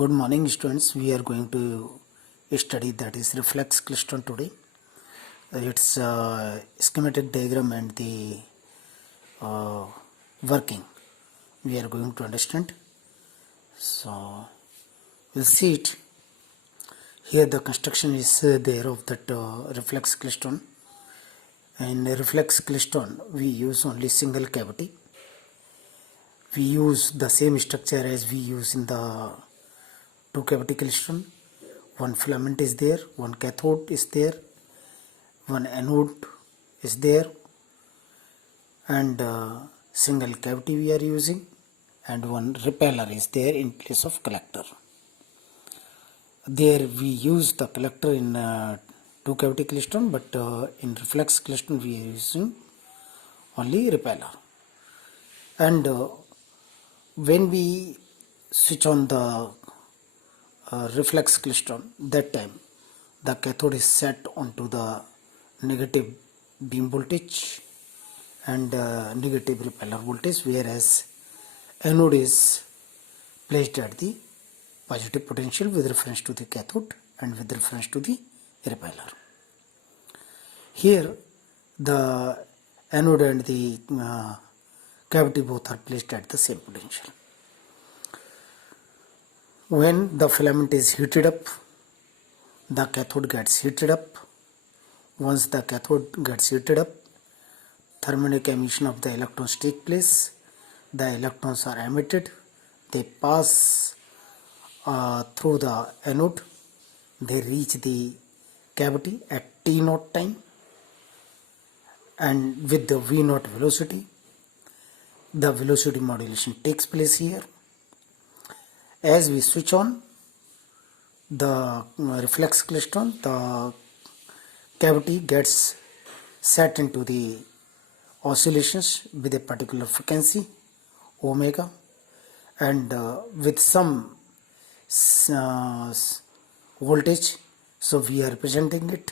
Good morning students. We are going to study that is reflex klystron today. Its schematic diagram and the working we are going to understand. So we'll see it. Here the construction is there of that reflex klystron. In reflex klystron we use only single cavity. We use the same structure as we use in the two cavity klystron. One filament is there, one cathode is there, one anode is there, and single cavity we are using, and one repeller is there in place of collector. There we use the collector in two cavity klystron, but in reflex klystron we are using only repeller. And when we switch on the reflex klystron, that time the cathode is set onto the negative beam voltage and negative repeller voltage, whereas anode is placed at the positive potential with reference to the cathode and with reference to the repeller. Here the anode and the cavity both are placed at the same potential. When the filament is heated up, the cathode gets heated up. Once the cathode gets heated up, thermionic emission of the electrons take place. The electrons are emitted. They pass through the anode. They reach the cavity at T0 time and with the V0 velocity. The velocity modulation takes place here. As we switch on the reflex klystron, the cavity gets set into the oscillations with a particular frequency omega, and with some voltage. So we are representing it,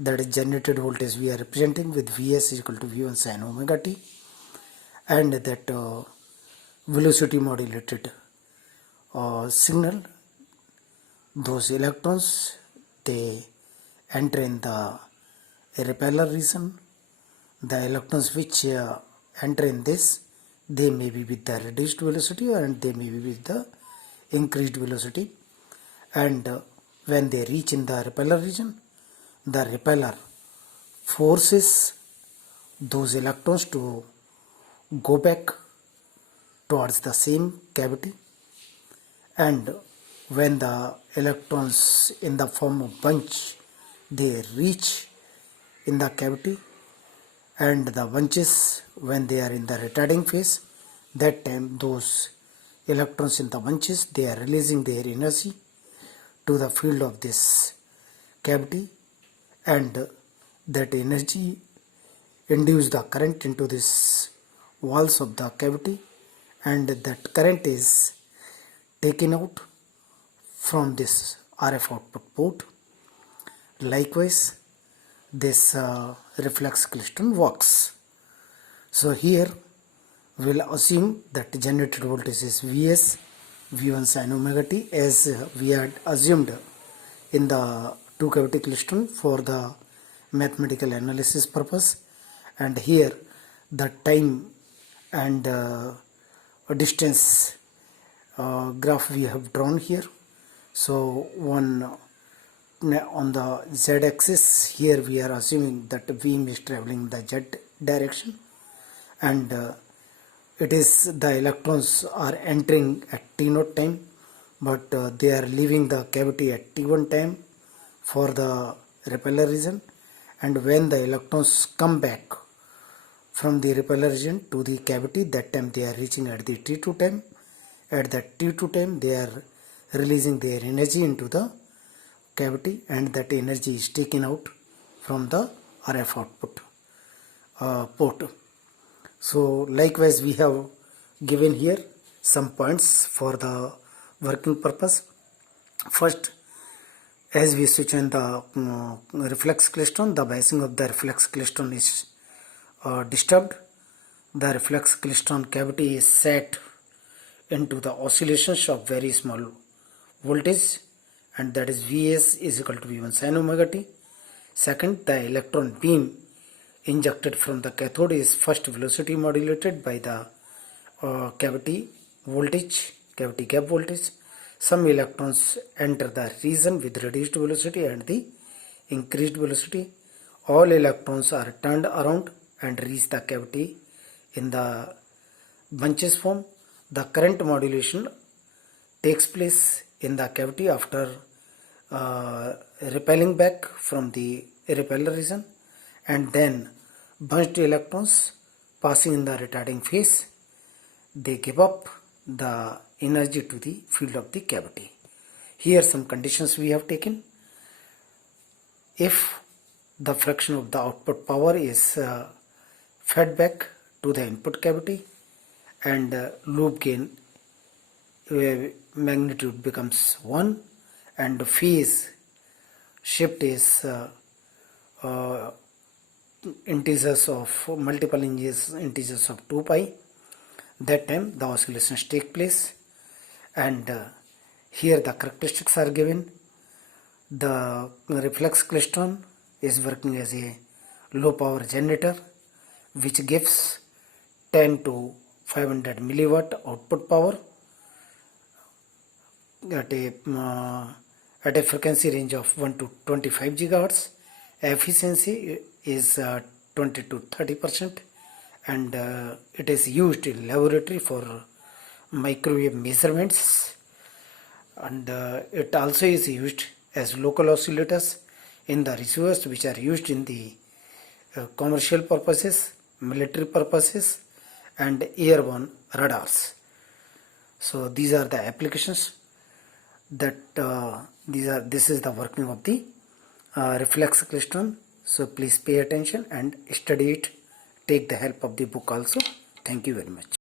that is generated voltage we are representing with Vs is equal to V1 sin omega t, and that velocity modulated signal, those electrons, they enter in the repeller region. The electrons which enter in this, they may be with the reduced velocity and they may be with the increased velocity, and when they reach in the repeller region, the repeller forces those electrons to go back towards the same cavity. And when the electrons in the form of bunch, they reach in the cavity, and the bunches, when they are in the retarding phase, that time those electrons in the bunches, they are releasing their energy to the field of this cavity, and that energy induces the current into this walls of the cavity, and that current is taken out from this RF output port. Likewise, this reflex klystron works. So here we will assume that generated voltage is Vs, V1 sin omega t, as we had assumed in the two cavity klystron for the mathematical analysis purpose. And here the time and distance graph we have drawn here. So one on the z axis, here we are assuming that the beam is traveling the z direction, and it is the electrons are entering at T0 time, but they are leaving the cavity at T1 time for the repeller region, and when the electrons come back from the repeller region to the cavity, that time they are reaching at the T2 time. At that T2 time, they are releasing their energy into the cavity, and that energy is taken out from the RF output port. So likewise, we have given here some points for the working purpose. First, as we switch on the reflex klystron, the biasing of the reflex klystron is disturbed. The reflex klystron cavity is set into the oscillations of very small voltage, and that is Vs is equal to V1 sin omega t. Second, the electron beam injected from the cathode is first velocity modulated by the cavity voltage, cavity gap voltage. Some electrons enter the region with reduced velocity and the increased velocity. All electrons are turned around and reach the cavity in the bunches form. The current modulation takes place in the cavity after repelling back from the repeller region, and then bunched electrons passing in the retarding phase, they give up the energy to the field of the cavity. Here some conditions we have taken. If the fraction of the output power is fed back to the input cavity, and loop gain magnitude becomes 1, and phase shift is integers of multiple integers of 2 pi, that time the oscillations take place. And here the characteristics are given. The reflex klystron is working as a low power generator which gives 10 to 500 milliwatt output power at a frequency range of 1 to 25 gigahertz. Efficiency is 20 to 30%, and it is used in laboratory for microwave measurements, and it also is used as local oscillators in the receivers which are used in the commercial purposes, military purposes, and airborne radars. So these are the applications that this is the working of the reflex klystron. So please pay attention and study it. Take the help of the book also. Thank you very much.